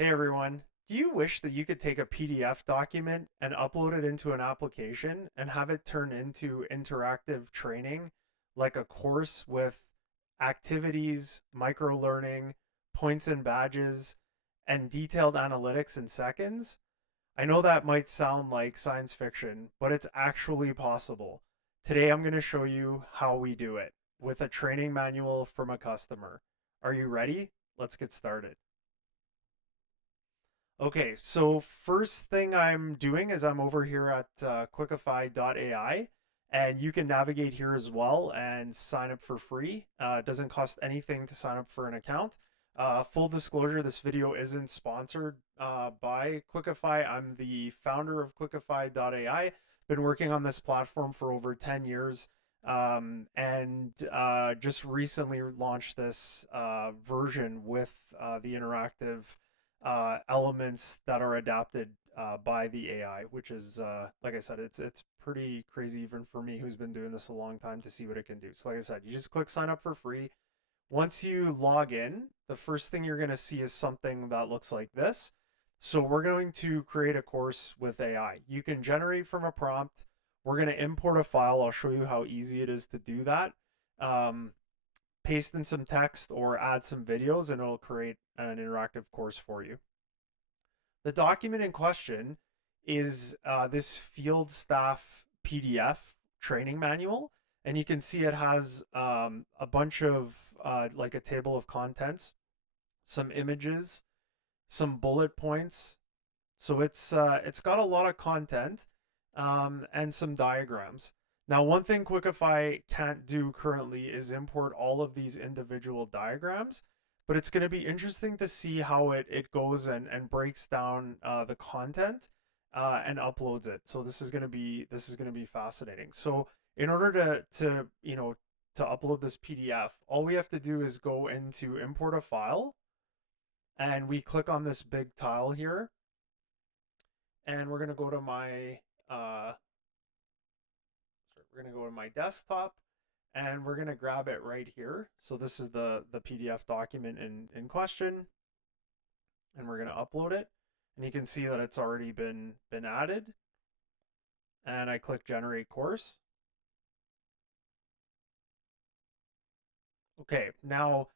Hey everyone, do you wish that you could take a PDF document and upload it into an application and have it turn into interactive training, like a course with activities, micro learning, points and badges, and detailed analytics in seconds? I know that might sound like science fiction, but it's actually possible. Today I'm going to show you how we do it with a training manual from a customer. Are you ready? Let's get started. Okay, so first thing I'm doing is I'm over here at Quickify.ai, and you can navigate here as well and sign up for free. It doesn't cost anything to sign up for an account. Full disclosure, this video isn't sponsored by Quickify. I'm the founder of Quickify.ai. Been working on this platform for over 10 years, and just recently launched this version with the interactive elements that are adapted by the AI, which is like I said, it's pretty crazy even for me who's been doing this a long time to see what it can do. So like I said, you just click sign up for free. Once you log in, the first thing you're going to see is something that looks like this. So we're going to create a course with AI. You can generate from a prompt. We're going to import a file. I'll show you how easy it is to do that. Um, Paste in some text or add some videos and it'll create an interactive course for you. The document in question is this field staff PDF training manual. And you can see it has a bunch of like a table of contents, some images, some bullet points. So it's got a lot of content and some diagrams. Now, one thing Quickify can't do currently is import all of these individual diagrams, but it's going to be interesting to see how it goes and breaks down the content and uploads it. So this is going to be fascinating. So in order to upload this PDF, all we have to do is go into import a file, and we click on this big tile here, and we're going to go to my we're going to go to my desktop, and we're going to grab it right here. So this is the PDF document in question, and we're going to upload it. And you can see that it's already been added. And I click generate course. Okay, now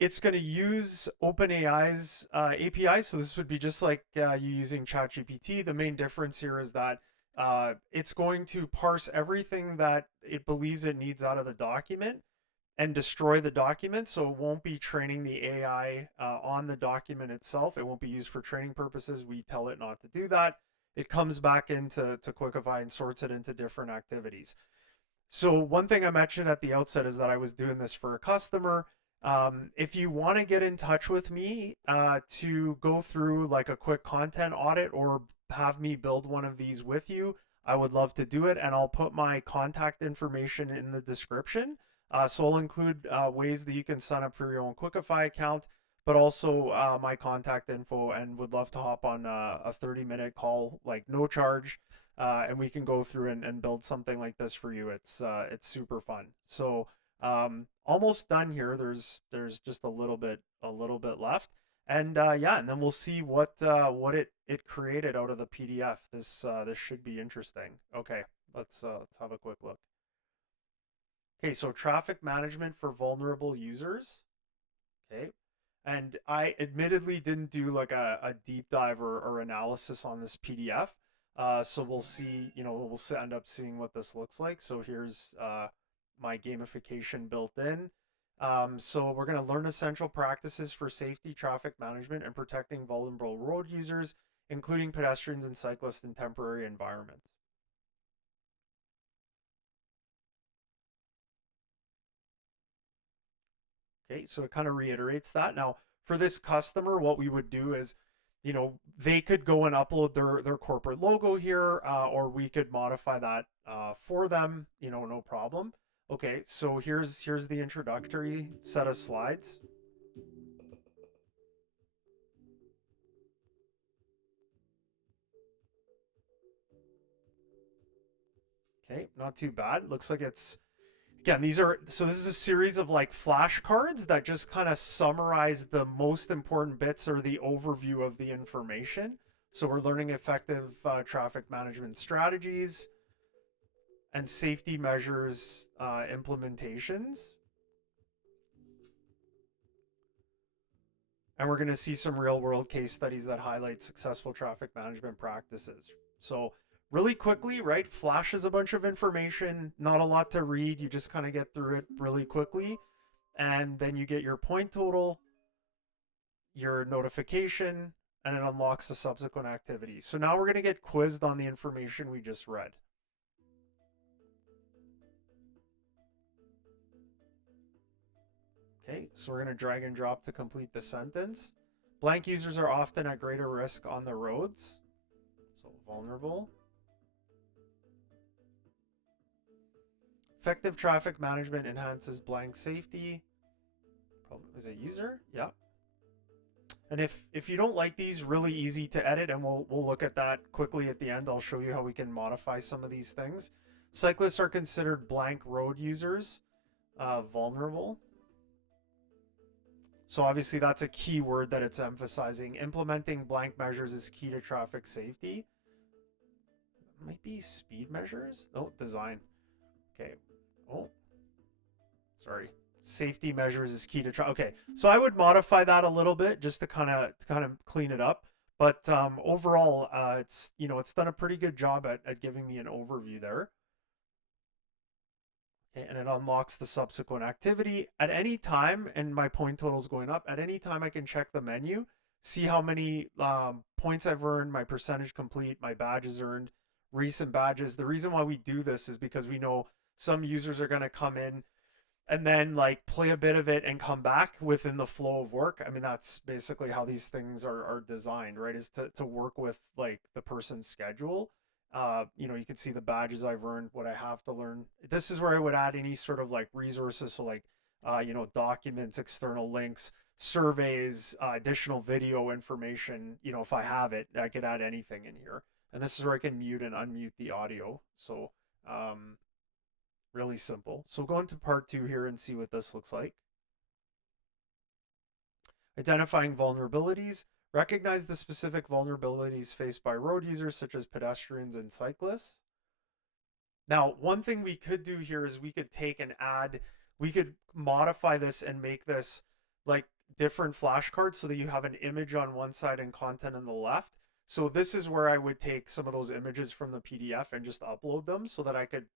it's going to use OpenAI's API. So this would be just like you using ChatGPT. The main difference here is that it's going to parse everything that it believes it needs out of the document and destroy the document. So it won't be training the AI on the document itself. It won't be used for training purposes. We tell it not to do that. It comes back into Quickify and sorts it into different activities. So one thing I mentioned at the outset is that I was doing this for a customer. If you want to get in touch with me to go through like a quick content audit or have me build one of these with you, I would love to do it. And I'll put my contact information in the description. So I'll include ways that you can sign up for your own Quickify account, but also my contact info, and would love to hop on a 30-minute call, like no charge, and we can go through and build something like this for you. It's super fun. So almost done here. There's just a little bit left, and yeah, and then we'll see what it created out of the PDF. This should be interesting. Okay, let's have a quick look. Okay, so traffic management for vulnerable users. Okay. And I admittedly didn't do like a deep dive or analysis on this PDF. So we'll see, we'll end up seeing what this looks like. So here's my gamification built in. So we're going to learn essential practices for safety, traffic management, and protecting vulnerable road users, including pedestrians and cyclists in temporary environments. Okay, so it kind of reiterates that. Now, for this customer, what we would do is, they could go and upload their corporate logo here, or we could modify that for them, no problem. Okay, so here's the introductory set of slides. Okay, not too bad. Looks like it's again, this is a series of like flashcards that just kind of summarize the most important bits or the overview of the information. So we're learning effective traffic management strategies and safety measures implementations. And we're going to see some real world case studies that highlight successful traffic management practices. So really quickly, right, flashes a bunch of information, not a lot to read. You just kind of get through it really quickly. And then you get your point total, your notification, and it unlocks the subsequent activities. So now we're going to get quizzed on the information we just read. Okay, so we're going to drag and drop to complete the sentence. Blank users are often at greater risk on the roads. So vulnerable. Effective traffic management enhances blank safety. Is it user? Yeah. And if you don't like these, really easy to edit, and we'll look at that quickly at the end. I'll show you how we can modify some of these things. Cyclists are considered blank road users, vulnerable. So obviously that's a key word that it's emphasizing. Implementing blank measures is key to traffic safety. It might be speed measures? No, design. Okay. Oh, sorry. Safety measures is key to traffic. Okay, so I would modify that a little bit just to kind of clean it up. But overall, it's done a pretty good job at giving me an overview there. Okay, and it unlocks the subsequent activity at any time, and my point total is going up. At any time, I can check the menu, see how many points I've earned, my percentage complete, my badges earned, recent badges. The reason why we do this is because we know some users are going to come in and then like play a bit of it and come back within the flow of work. I mean, that's basically how these things are designed, right? Is to work with like the person's schedule. You can see the badges I've earned, what I have to learn. This is where I would add any sort of like resources, so like documents, external links, surveys, additional video information. If I have it, I could add anything in here. And this is where I can mute and unmute the audio. So really simple. So we'll go into part 2 here and see what this looks like. Identifying vulnerabilities. Recognize the specific vulnerabilities faced by road users such as pedestrians and cyclists. Now, one thing we could do here is we could take and add, we could modify this and make this like different flashcards so that you have an image on one side and content on the left. So this is where I would take some of those images from the PDF and just upload them so that I could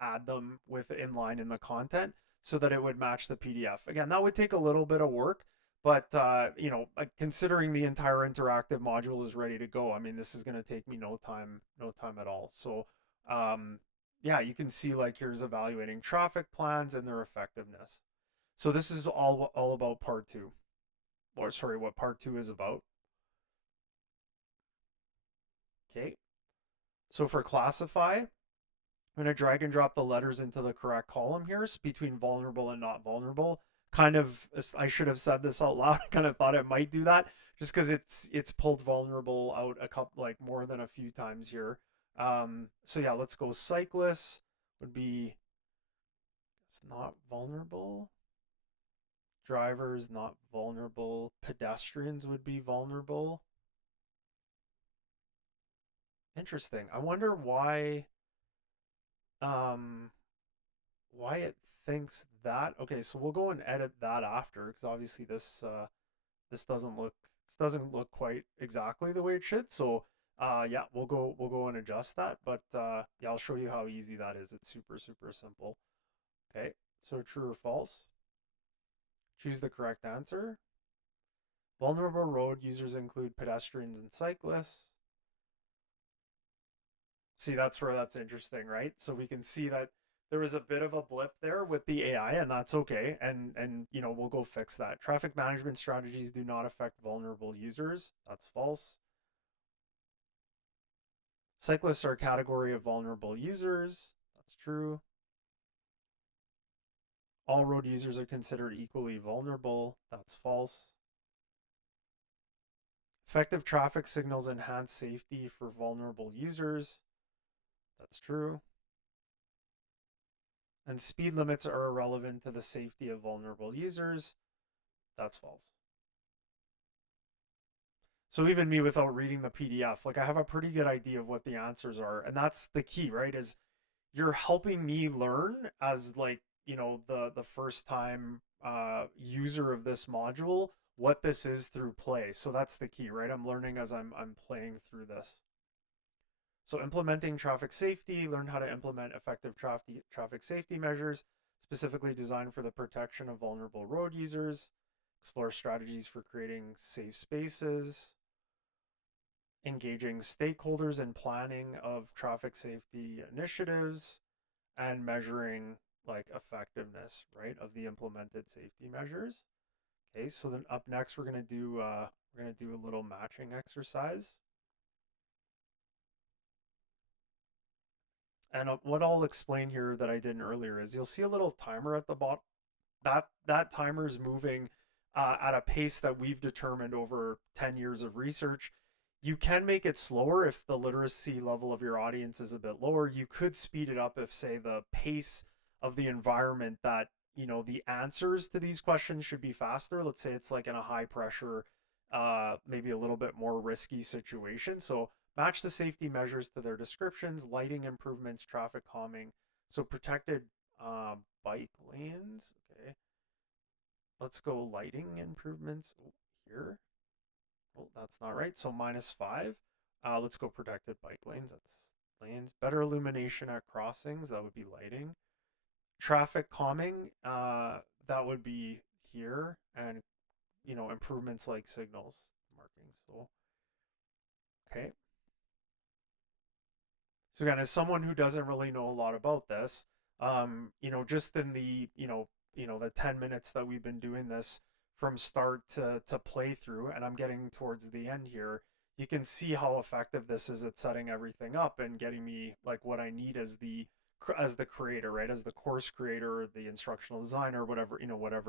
add them with inline in the content so that it would match the PDF. Again, that would take a little bit of work, but considering the entire interactive module is ready to go, I mean, this is going to take me no time at all. So yeah, you can see like here's evaluating traffic plans and their effectiveness. So this is all about part 2, or sorry, what part 2 is about. Okay, so for classify, I'm going to drag and drop the letters into the correct column here between vulnerable and not vulnerable. Kind of, I should have said this out loud. I kind of thought it might do that just because it's pulled vulnerable out a couple, like more than a few times here. So yeah, let's go. Cyclists would be, it's not vulnerable. Drivers, not vulnerable. Pedestrians would be vulnerable. Interesting. I wonder why it thinks that. Okay, so we'll go and edit that after, because obviously this doesn't look quite exactly the way it should. So yeah, we'll go and adjust that. But yeah, I'll show you how easy that is. It's super simple. Okay, so true or false. Choose the correct answer. Vulnerable road users include pedestrians and cyclists. See, that's where that's interesting, right? So we can see that there was a bit of a blip there with the AI, and that's okay. And we'll go fix that. Traffic management strategies do not affect vulnerable users. That's false. Cyclists are a category of vulnerable users. That's true. All road users are considered equally vulnerable. That's false. Effective traffic signals enhance safety for vulnerable users. That's true. And speed limits are irrelevant to the safety of vulnerable users. That's false. So even me, without reading the PDF, like I have a pretty good idea of what the answers are. And that's the key, right? Is you're helping me learn as like, the first time user of this module, what this is through play. So that's the key, right? I'm learning as I'm playing through this. So implementing traffic safety, learn how to implement effective traffic safety measures, specifically designed for the protection of vulnerable road users, explore strategies for creating safe spaces, engaging stakeholders in planning of traffic safety initiatives, and measuring like effectiveness, right, of the implemented safety measures. Okay, so then up next we're gonna do a little matching exercise. And what I'll explain here that I didn't earlier is you'll see a little timer at the bottom. That timer is moving at a pace that we've determined over 10 years of research. You can make it slower if the literacy level of your audience is a bit lower. You could speed it up if, say, the pace of the environment that, the answers to these questions should be faster. Let's say it's like in a high pressure, maybe a little bit more risky situation. So match the safety measures to their descriptions, lighting improvements, traffic calming. So protected bike lanes. Okay. Let's go lighting improvements here. Oh, that's not right. So -5. Let's go protected bike lanes. That's lanes. Better illumination at crossings. That would be lighting. Traffic calming. That would be here. And, improvements like signals markings. So, okay. So again, as someone who doesn't really know a lot about this, just in the the 10 minutes that we've been doing this from start to play through, and I'm getting towards the end here, you can see how effective this is at setting everything up and getting me like what I need as the creator, right? As the course creator, the instructional designer, whatever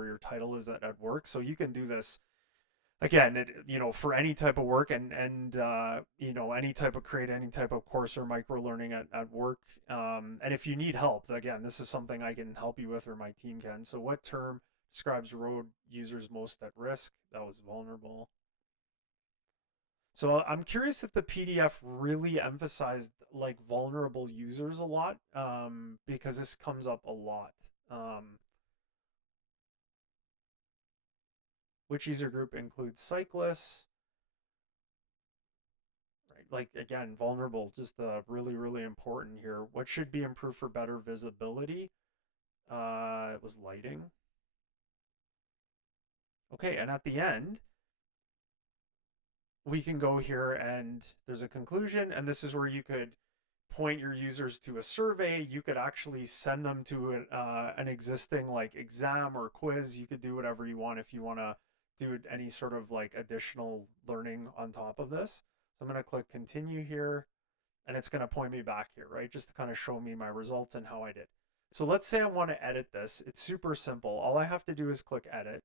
your title is at work. So you can do this again, for any type of work and any type of create any type of course or micro learning at work. And if you need help, again, this is something I can help you with or my team can. So what term describes road users most at risk? That was vulnerable. So I'm curious if the PDF really emphasized like vulnerable users a lot, because this comes up a lot. Um, which user group includes cyclists? Right, like again, vulnerable, just really, really important here. What should be improved for better visibility? It was lighting. Okay, and at the end, we can go here and there's a conclusion, and this is where you could point your users to a survey. You could actually send them to an existing like exam or quiz. You could do whatever you want if you want to do any sort of like additional learning on top of this. So I'm going to click continue here, and it's going to point me back here, right? Just to kind of show me my results and how I did. So let's say I want to edit this. It's super simple. All I have to do is click edit.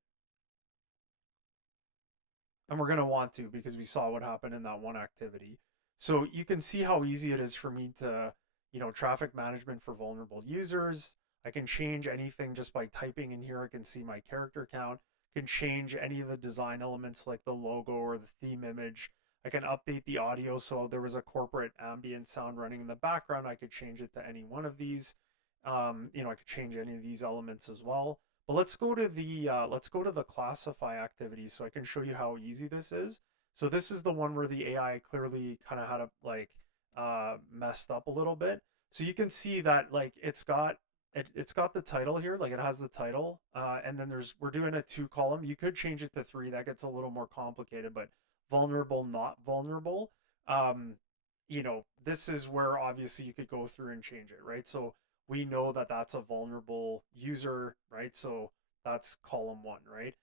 And we're going to want to because we saw what happened in that one activity. So you can see how easy it is for me to, traffic management for vulnerable users. I can change anything just by typing in here. I can see my character count. I can change any of the design elements like the logo or the theme image. I can update the audio. So there was a corporate ambient sound running in the background. I could change it to any one of these. I could change any of these elements as well. But let's go to the classify activity so I can show you how easy this is. So this is the one where the AI clearly kind of had a like messed up a little bit. So you can see that like it's got the title here, like it has the title, and then we're doing a 2 column. You could change it to 3. That gets a little more complicated, but vulnerable, not vulnerable. Um, this is where obviously you could go through and change it, right? So we know that that's a vulnerable user, right? So that's column 1, right?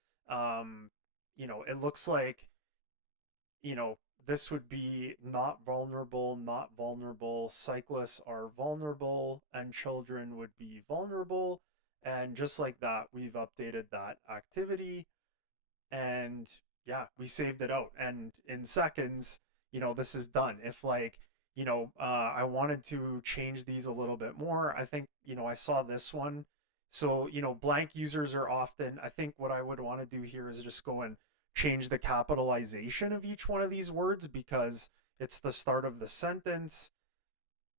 It looks like, you know, this would be not vulnerable, not vulnerable, cyclists are vulnerable, and children would be vulnerable. And just like that, we've updated that activity, and yeah, we saved it out. And in seconds, this is done. If like, I wanted to change these a little bit more. I think, I saw this one. So, blank users are often, I think what I would want to do here is just go and change the capitalization of each one of these words because it's the start of the sentence,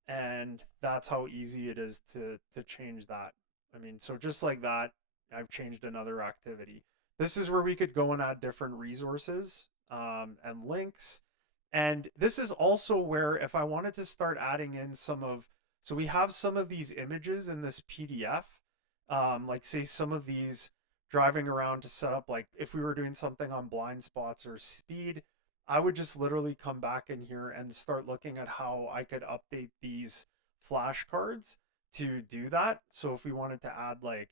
and that's how easy it is to change that. I mean, so just like that, I've changed another activity. This is where we could go and add different resources and links. And this is also where if I wanted to start adding in so we have some of these images in this PDF, like say some of these driving around to set up, like if we were doing something on blind spots or speed, I would just literally come back in here and start looking at how I could update these flashcards to do that. So if we wanted to add like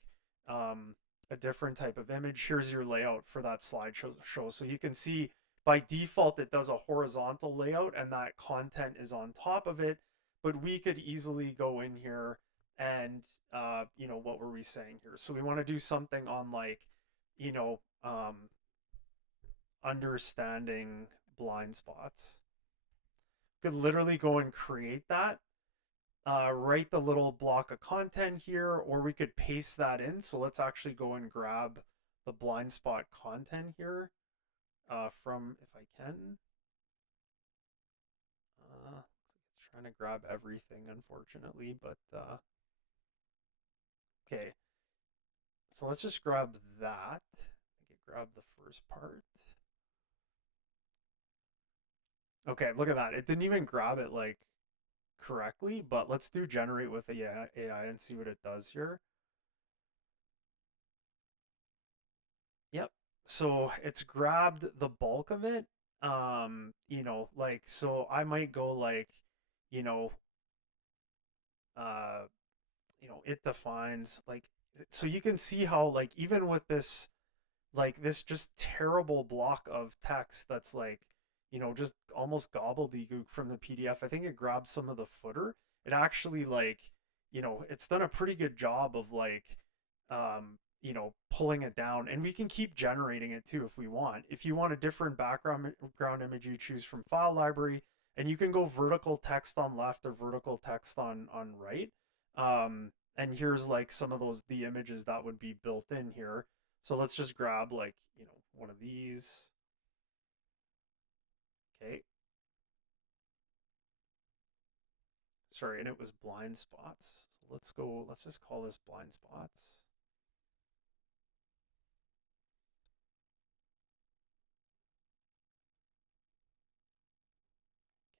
a different type of image, here's your layout for that slideshow. So you can see by default it does a horizontal layout and that content is on top of it. But we could easily go in here and what were we saying here? So we want to do something on like, you know, um, understanding blind spots. Could literally go and create that, write the little block of content here, or we could paste that in. So let's actually go and grab the blind spot content here from, if I can. It's trying to grab everything, unfortunately, but okay. So let's just grab that. I think it grabbed the first part. Okay, look at that. It didn't even grab it like correctly, but let's do generate with AI and see what it does here. Yep. So it's grabbed the bulk of it. Like so I might go like, you know, uh, it defines like so you can see how like even with this like this just terrible block of text that's like, just almost gobbledygook from the PDF. I think it grabs some of the footer. It actually like, it's done a pretty good job of like, pulling it down, and we can keep generating it too if we want. If you want a different background image, you choose from file library, and you can go vertical text on left or vertical text on right. And here's like some of the images that would be built in here. So let's just grab like, one of these. Okay. Sorry, and it was blind spots. So let's just call this blind spots.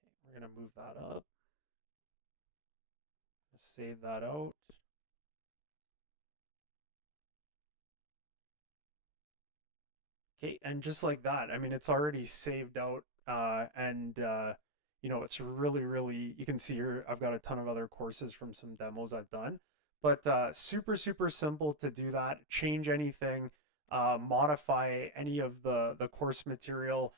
Okay, we're gonna move that up. Save that out. Okay, and just like that, I mean, it's already saved out, and it's really, really. You can see here, I've got a ton of other courses from some demos I've done, but super, super simple to do that. Change anything, modify any of the course material.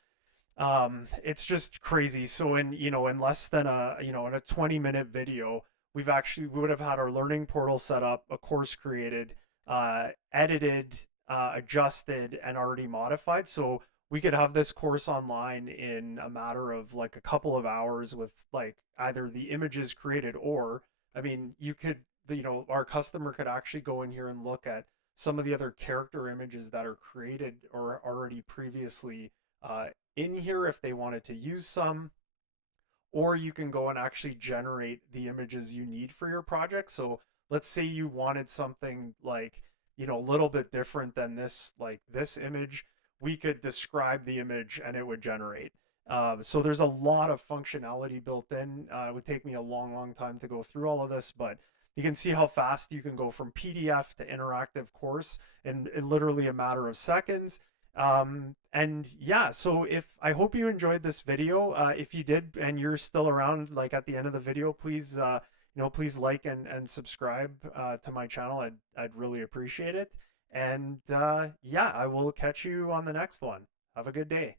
It's just crazy. So in less than in a 20-minute video, we would have had our learning portal set up, a course created, edited, adjusted, and already modified. So we could have this course online in a matter of like a couple of hours with like either the images created, or I mean, our customer could actually go in here and look at some of the other character images that are created or already previously uh, in here if they wanted to use some, or you can go and actually generate the images you need for your project. So let's say you wanted something like, a little bit different than this, like this image, we could describe the image and it would generate. So there's a lot of functionality built in. It would take me a long, long time to go through all of this, but you can see how fast you can go from PDF to interactive course in literally a matter of seconds. And yeah, so if I hope you enjoyed this video. If you did and you're still around like at the end of the video, please please like and subscribe to my channel. I'd really appreciate it. And yeah, I will catch you on the next one. Have a good day.